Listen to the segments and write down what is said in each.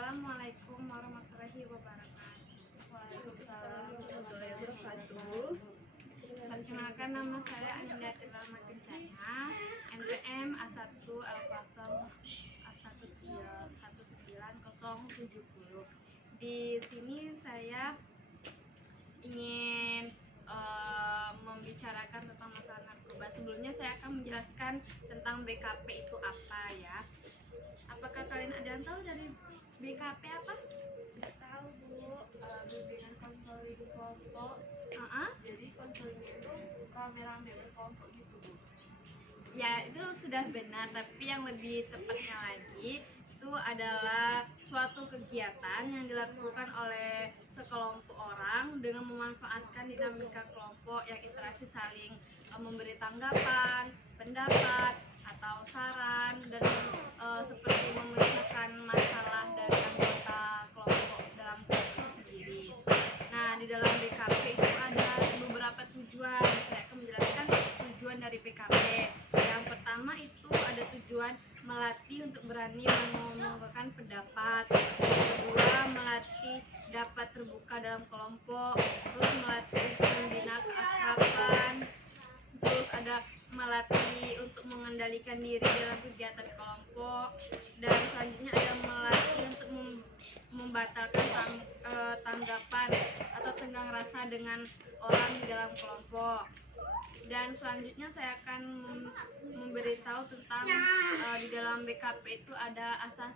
Assalamualaikum warahmatullahi wabarakatuh. Waalaikumsalam warahmatullahi wabarakatuh. Perkenalkan, nama saya Anindati Rahmatinsaya, NPM A1 Al-Qasam A19070. Di sini saya ingin membicarakan tentang masalah narkoba. Sebelumnya saya akan menjelaskan tentang BKP itu apa ya. Apakah kalian ada yang tahu dari BKP apa? Nggak tahu Bu, bimbingan konseling kelompok. Jadi konselingnya itu rame-rame berkelompok gitu Bu. Ya, itu sudah benar, tapi yang lebih tepatnya lagi itu adalah suatu kegiatan yang dilakukan oleh sekelompok orang dengan memanfaatkan dinamika kelompok yang interaksi saling memberi tanggapan, pendapat, atau saran, dan seperti memecahkan masalah dari anggota kelompok dalam kelompok sendiri. Nah, di dalam BKP itu ada beberapa tujuan. Saya akan menjelaskan tujuan dari BKP. Yang pertama itu ada tujuan melatih untuk berani mengungkapkan pendapat. Yang kedua, melatih dapat terbuka dalam kelompok. Terus melatih membina keakraban. Terus ada melatih untuk mengendalikan diri dalam kegiatan kelompok. Dan selanjutnya ada melatih untuk membatalkan tanggapan atau tenggang rasa dengan orang di dalam kelompok. Dan selanjutnya saya akan memberitahu tentang di dalam BKP itu ada asas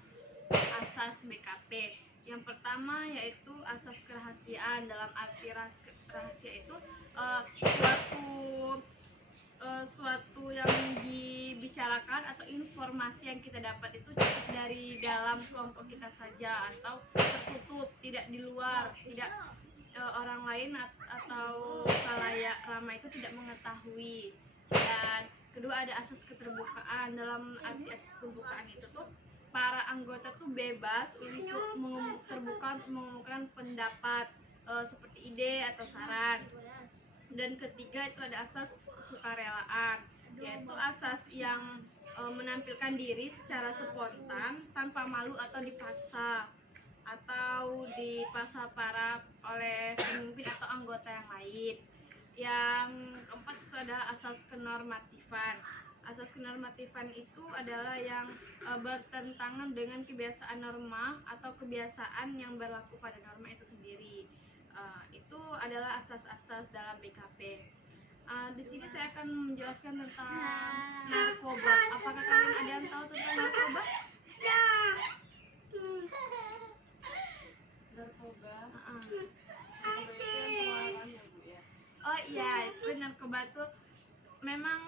BKP. Yang pertama yaitu asas kerahasiaan. Dalam arti rahasia itu suatu yang dibicarakan atau informasi yang kita dapat itu cukup dari dalam kelompok kita saja atau tertutup, tidak di luar, tidak orang lain atau khalayak ramai itu tidak mengetahui. Dan kedua ada asas keterbukaan. Dalam arti asas keterbukaan itu tuh para anggota tuh bebas untuk terbuka untuk mengumumkan pendapat seperti ide atau saran. Dan ketiga itu ada asas kesukarelaan, yaitu asas yang menampilkan diri secara spontan tanpa malu atau dipaksa atau dipaksa oleh pemimpin atau anggota yang lain. Yang keempat itu ada asas kenormatifan. Asas kenormatifan itu adalah yang bertentangan dengan kebiasaan norma atau kebiasaan yang berlaku pada norma itu sendiri. Itu adalah asas-asas dalam BKP. Di sini saya akan menjelaskan tentang narkoba. Apakah kalian ada yang tahu tentang narkoba? Narkoba. Narkoba itu yang pengeluaran ya Bu ya. Oh iya, itu narkoba itu memang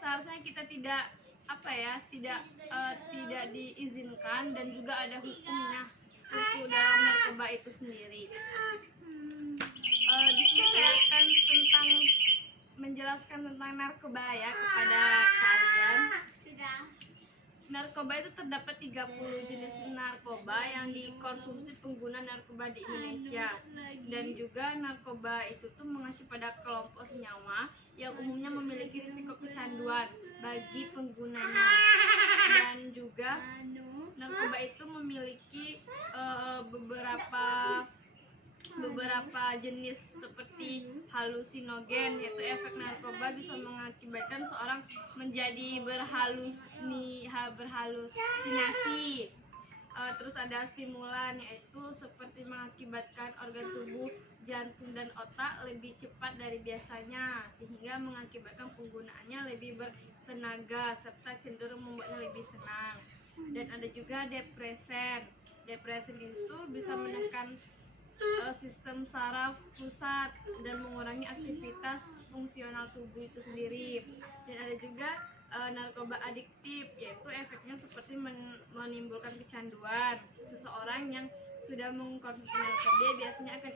seharusnya kita tidak tidak diizinkan, dan juga ada hukumnya untuk dalam narkoba itu sendiri. Di sini saya akan menjelaskan tentang narkoba ya kepada kalian. Narkoba itu terdapat 30 jenis narkoba yang dikonsumsi pengguna narkoba di Indonesia. Dan juga narkoba itu tuh mengacu pada kelompok senyawa yang umumnya memiliki risiko kecanduan bagi penggunanya. Dan juga narkoba itu memiliki beberapa jenis seperti halusinogen, yaitu efek narkoba bisa mengakibatkan seorang menjadi berhalusinasi. Terus ada stimulan, yaitu seperti mengakibatkan organ tubuh jantung dan otak lebih cepat dari biasanya, sehingga mengakibatkan penggunaannya lebih bertenaga serta cenderung membuatnya lebih senang. Dan ada juga depresan. Depresan itu bisa menekan sistem saraf pusat dan mengurangi aktivitas fungsional tubuh itu sendiri. Dan ada juga narkoba adiktif, yaitu efeknya seperti menimbulkan kecanduan. Seseorang yang sudah mengkonsumsi narkoba biasanya akan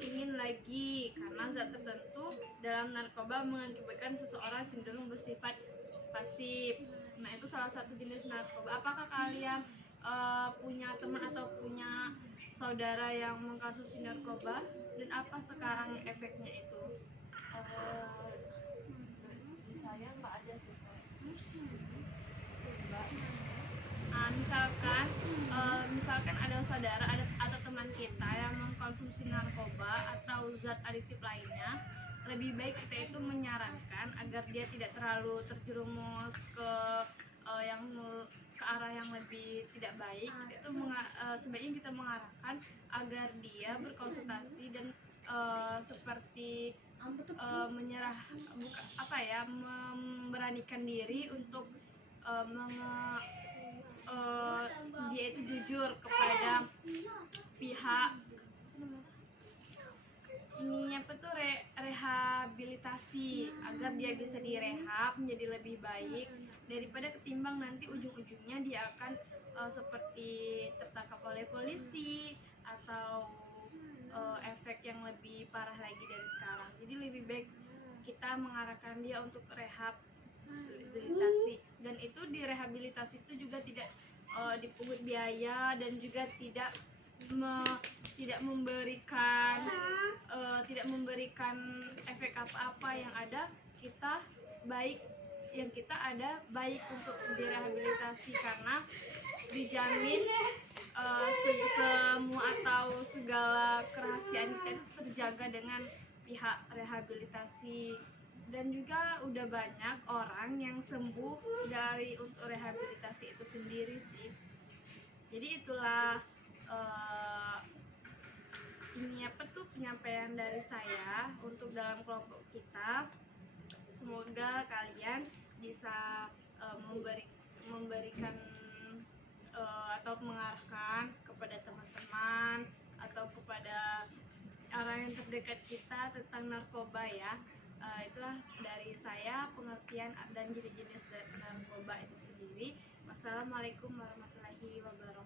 ingin lagi, karena zat tertentu dalam narkoba mengakibatkan seseorang cenderung bersifat pasif. Nah, itu salah satu jenis narkoba. Apakah kalian punya teman atau punya saudara yang mengkonsumsi narkoba, dan apa sekarang efeknya itu? Di saya nggak ada sih. Misalkan narkoba atau zat adiktif lainnya, lebih baik kita itu menyarankan agar dia tidak terlalu terjerumus ke yang ke arah yang lebih tidak baik. Itu sebaiknya kita mengarahkan agar dia berkonsultasi dan seperti menyerah memberanikan diri untuk dia itu jujur kepada pihak rehabilitasi agar dia bisa direhab menjadi lebih baik, daripada ketimbang nanti ujung-ujungnya dia akan seperti tertangkap oleh polisi atau efek yang lebih parah lagi dari sekarang. Jadi lebih baik kita mengarahkan dia untuk rehabilitasi, dan itu di rehabilitasi itu juga tidak dipungut biaya dan juga tidak memberikan efek apa-apa. Yang ada kita untuk direhabilitasi, karena dijamin semua atau segala kerahasiaan kita itu terjaga dengan pihak rehabilitasi. Dan juga udah banyak orang yang sembuh dari untuk rehabilitasi itu sendiri sih. Jadi itulah penyampaian dari saya untuk dalam kelompok kita. Semoga kalian bisa memberikan atau mengarahkan kepada teman-teman atau kepada orang yang terdekat kita tentang narkoba ya. Itulah dari saya pengertian dan jenis-jenis dari narkoba itu sendiri. Wassalamualaikum warahmatullahi wabarakatuh.